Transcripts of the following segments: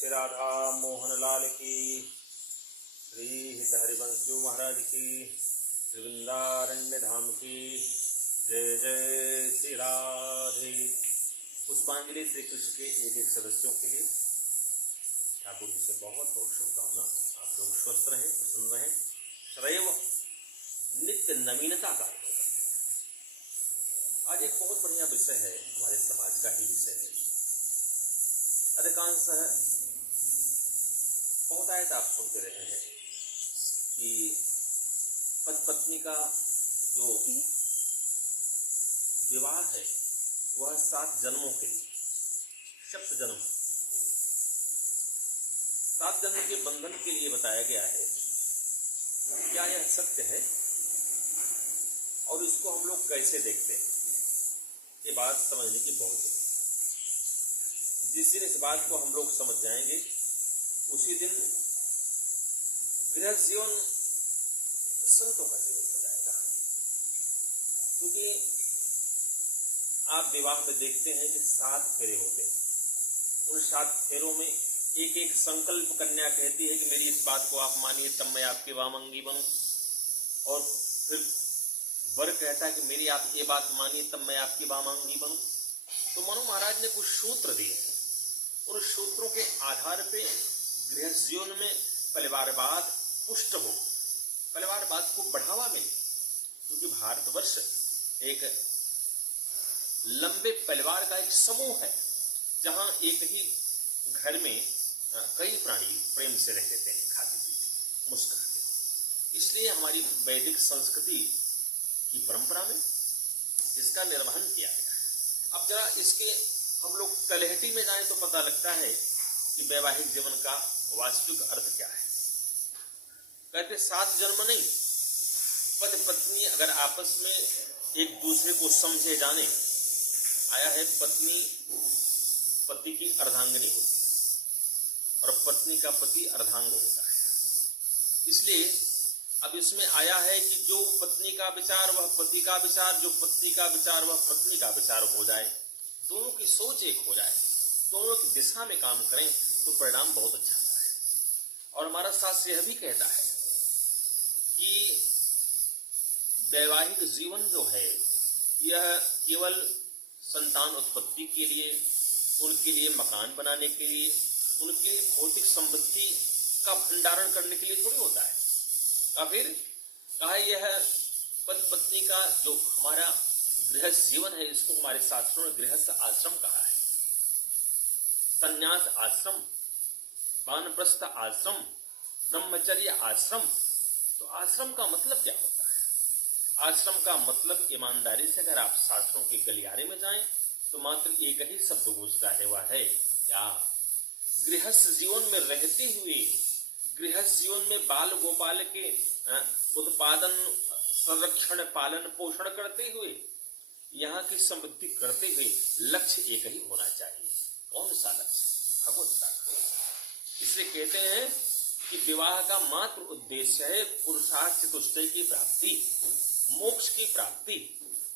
श्री राधा मोहन लाल की, श्री हित हरिवंश महाराज की, श्री वृंदारण्य धाम की जय जय श्री राधे। पुष्पांजलि श्री कृष्ण के एक एक सदस्यों के लिए ठाकुर जी से बहुत बहुत शुभकामना। आप लोग स्वस्थ रहें, प्रसन्न रहें, सदैव नित्य नवीनता का अनुभव करते हैं। आज एक बहुत बढ़िया विषय है, हमारे समाज का ही विषय है। अधिकांश बहुतायत आप सुनते रहे हैं कि पति पत्नी का जो विवाह है वह 7 जन्मों के लिए, 7 जन्म, 7 जन्म के बंधन के लिए बताया गया है। क्या यह सत्य है और इसको हम लोग कैसे देखते हैं, ये बात समझने की बहुत जरूरत है। जिस दिन इस बात को हम लोग समझ जाएंगे उसी दिन गृहस्थ जीवन संतों का जीवन हो जाएगा। क्योंकि आप विवाह में देखते हैं कि 7 फेरे होते हैं। उन 7 फेरों में एक एक संकल्प कन्या कहती है कि मेरी इस बात को आप मानिए तब मैं आपकी वामंगी बनूं, और फिर वर कहता है कि मेरी आप ये बात मानिए तब मैं आपकी वामंगी बनूं। तो मनु महाराज ने कुछ सूत्र दिए हैं। उन सूत्रों के आधार पे गृहस्थ जीवन में परिवारवाद पुष्ट हो, परिवारवाद को बढ़ावा मिले। क्योंकि भारतवर्ष एक लंबे परिवार का एक समूह है, जहां एक ही घर में कई प्राणी प्रेम से रह लेते हैं, खाते पीते मुस्कुराते। इसलिए हमारी वैदिक संस्कृति की परंपरा में इसका निर्वहन किया गया है। अब जरा इसके हम लोग तलहटी में जाएं तो पता लगता है कि वैवाहिक जीवन का वास्तविक अर्थ क्या है। कहते 7 जन्म नहीं, पति पत्नी अगर आपस में एक दूसरे को समझे जाने, आया है पत्नी पति की अर्धांगिनी होती है और पत्नी का पति अर्धांग होता है। इसलिए अब इसमें आया है कि जो पत्नी का विचार वह पति का विचार, जो पत्नी का विचार वह पत्नी का विचार हो जाए, दोनों की सोच एक हो जाए, दोनों की दिशा में काम करें तो परिणाम बहुत अच्छा आता है। और हमारा शास्त्र यह भी कहता है कि वैवाहिक जीवन जो है यह केवल संतान उत्पत्ति के लिए, उनके लिए मकान बनाने के लिए, उनके लिए भौतिक समृद्धि का भंडारण करने के लिए थोड़ी होता है। या फिर कहा यह पति पत्नी का जो हमारा गृहस्थ जीवन है, इसको हमारे शास्त्रों ने गृहस्थ आश्रम कहा है। संन्यास आश्रम, वानप्रस्थ आश्रम, ब्रह्मचर्य आश्रम। तो आश्रम का मतलब क्या होता है? आश्रम का मतलब ईमानदारी से अगर आप शास्त्रों के गलियारे में जाएं तो मात्र एक ही शब्द गूंजता है, वह है क्या? गृहस्थ जीवन में रहते हुए, गृहस्थ जीवन में बाल गोपाल के उत्पादन, संरक्षण, पालन पोषण करते हुए, यहाँ की समृद्धि करते हुए लक्ष्य एक ही होना चाहिए। कौन सा लक्ष्य? भगवत का। इसलिए कहते हैं कि विवाह का मात्र उद्देश्य है पुरुषार्थ चतुष्टय की प्राप्ति, मोक्ष की प्राप्ति।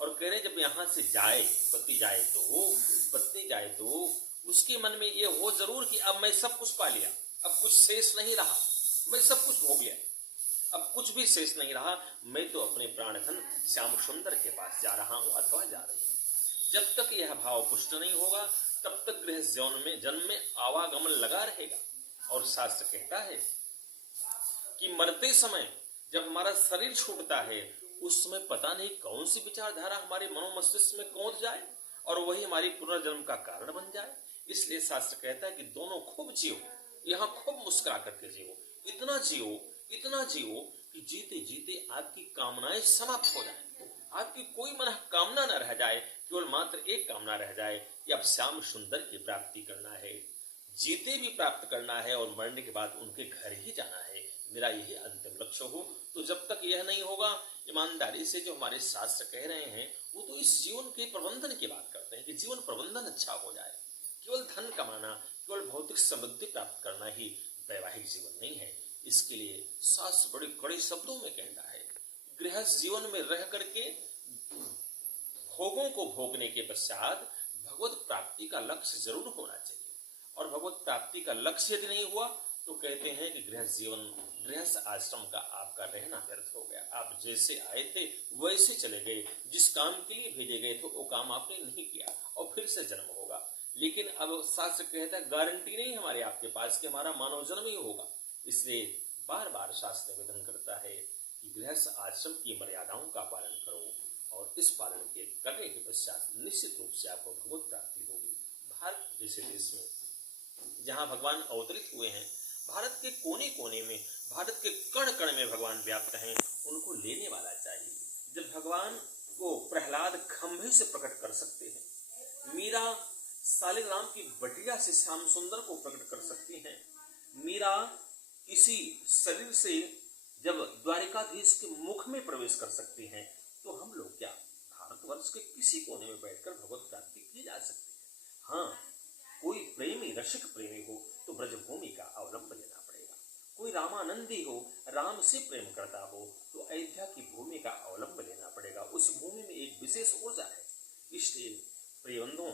और कह रहे जब यहाँ से जाए, पति जाए तो वो, पत्नी जाए तो उसके मन में ये हो जरूर कि अब मैं सब कुछ पा लिया, अब कुछ शेष नहीं रहा, मैं सब कुछ भोग लिया, अब कुछ भी शेष नहीं रहा, मैं तो अपने प्राणधन श्याम सुंदर के पास जा रहा हूं अथवा जा रही हूं। जब तक यह भाव पुष्ट नहीं होगा तब तक गृहस्थ जीवन में जन्म में आवागमन लगा रहेगा। और शास्त्र कहता है कि मरते समय जब हमारा शरीर छूटता है उस समय पता नहीं कौन सी विचारधारा हमारे मनोमस्तिष्क में पहुंच जाए और वही हमारी पुनर्जन्म का कारण बन जाए। इसलिए शास्त्र कहता है कि दोनों खूब जियो, यहाँ खूब मुस्कुरा करके जियो, इतना जियो, इतना जियो कि जीते जीते आपकी कामनाएं समाप्त हो जाए, आपकी कोई मन कामना न रह जाए, केवल मात्र एक कामना रह जाए कि अब श्याम सुंदर की प्राप्ति करना है, जीते भी प्राप्त करना है और मरने के बाद उनके घर ही जाना है, मेरा यही अंतिम लक्ष्य हो। तो जब तक यह नहीं होगा, ईमानदारी से जो हमारे शास्त्र कह रहे हैं वो तो इस जीवन के प्रबंधन की बात करते हैं कि जीवन प्रबंधन अच्छा हो जाए। केवल धन कमाना, केवल भौतिक समृद्धि प्राप्त करना ही वैवाहिक जीवन नहीं है। इसके लिए शास्त्र बड़े कड़े शब्दों में कहता है, गृहस्थ जीवन में रह करके भोगों को भोगने के पश्चात भगवत प्राप्ति का लक्ष्य जरूर होना चाहिए। और भगवत प्राप्ति का लक्ष्य यदि नहीं हुआ तो कहते हैं कि गृहस्थ जीवन, गृहस्थ आश्रम का आपका रहना व्यर्थ हो गया। आप जैसे आए थे वैसे चले गए, जिस काम के लिए भेजे गए थे वो काम आपने नहीं किया और फिर से जन्म होगा। लेकिन अब शास्त्र कहता है गारंटी नहीं हमारे आपके पास कि हमारा मानव जन्म ही होगा। इसलिए बार बार शास्त्र निवेदन करता है कि गृहस्थ आश्रम की मर्यादाओं का पालन करो और इस पालन के करने के पश्चात निश्चित रूप से आपको भगवत प्राप्ति होगी। भारत जैसे देश में जहाँ भगवान अवतरित हुए हैं, भारत के कोने कोने में, भारत के कण कण में भगवान व्याप्त हैं, उनको लेने वाला चाहिए। जब भगवान को प्रहलाद खंभे से प्रकट कर सकते हैं, मीरा सालिग्राम की बटिया से श्याम सुंदर को प्रकट कर सकती हैं, मीरा किसी शरीर से जब द्वारिकाधीश के मुख में प्रवेश कर सकती हैं, तो हम लोग क्या भारतवर्ष के किसी कोने में बैठकर भगवत प्राप्ति की जा सकती है। हाँ, कोई प्रेमी रसिक प्रेमी हो तो ब्रजभूमि का अवलंब लेना पड़ेगा। कोई रामानंदी हो, राम से प्रेम करता हो तो अयोध्या की भूमि का अवलंब लेना पड़ेगा। उस भूमि में एक विशेष ऊर्जा है। इसलिए प्रियबंधुओं,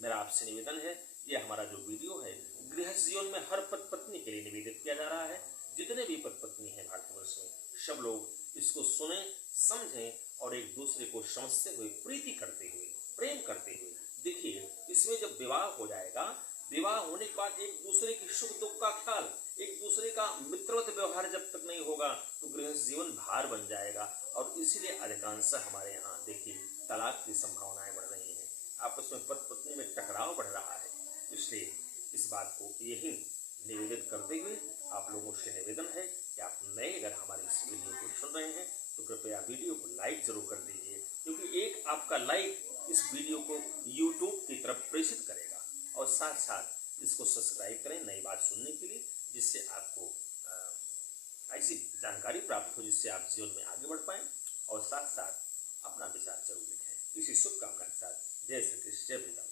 मेरा आपसे निवेदन है, ये हमारा जो वीडियो है गृहस्थ जीवन में हर पति पत्नी के लिए निवेदित किया जा रहा है। जितने भी पति पत्नी हैं भारतवर्ष में, सब लोग इसको सुने, समझें और एक दूसरे को समझते हुए, प्रीति करते हुए, प्रेम करते हुए। देखिए, इसमें जब विवाह हो जाएगा, विवाह होने के बाद एक दूसरे की सुख दुख का ख्याल, एक दूसरे का मित्रवत व्यवहार जब तक नहीं होगा तो गृहस्थ जीवन भार बन जाएगा। और इसीलिए अधिकांश हमारे यहाँ देखिए तलाक की संभावनाएं बढ़ रही हैं, आपस में पति पत्नी में टकराव बढ़ रहा है। इसलिए इस बात को यही निवेदित करते हुए आप लोगों से निवेदन है कि आप नए अगर हमारे इस वीडियो को सुन रहे हैं तो कृपया वीडियो को लाइक जरूर कर दीजिए, क्योंकि एक आपका लाइक इस वीडियो को YouTube की तरफ प्रेषित करेगा। और साथ साथ इसको सब्सक्राइब करें नई बात सुनने के लिए, जिससे आपको ऐसी जानकारी प्राप्त हो जिससे आप जीवन में आगे बढ़ पाएं। और साथ साथ अपना विचार जरूर लिखें। इसी शुभकामना के साथ जय श्री कृष्ण, जय वृंदावन।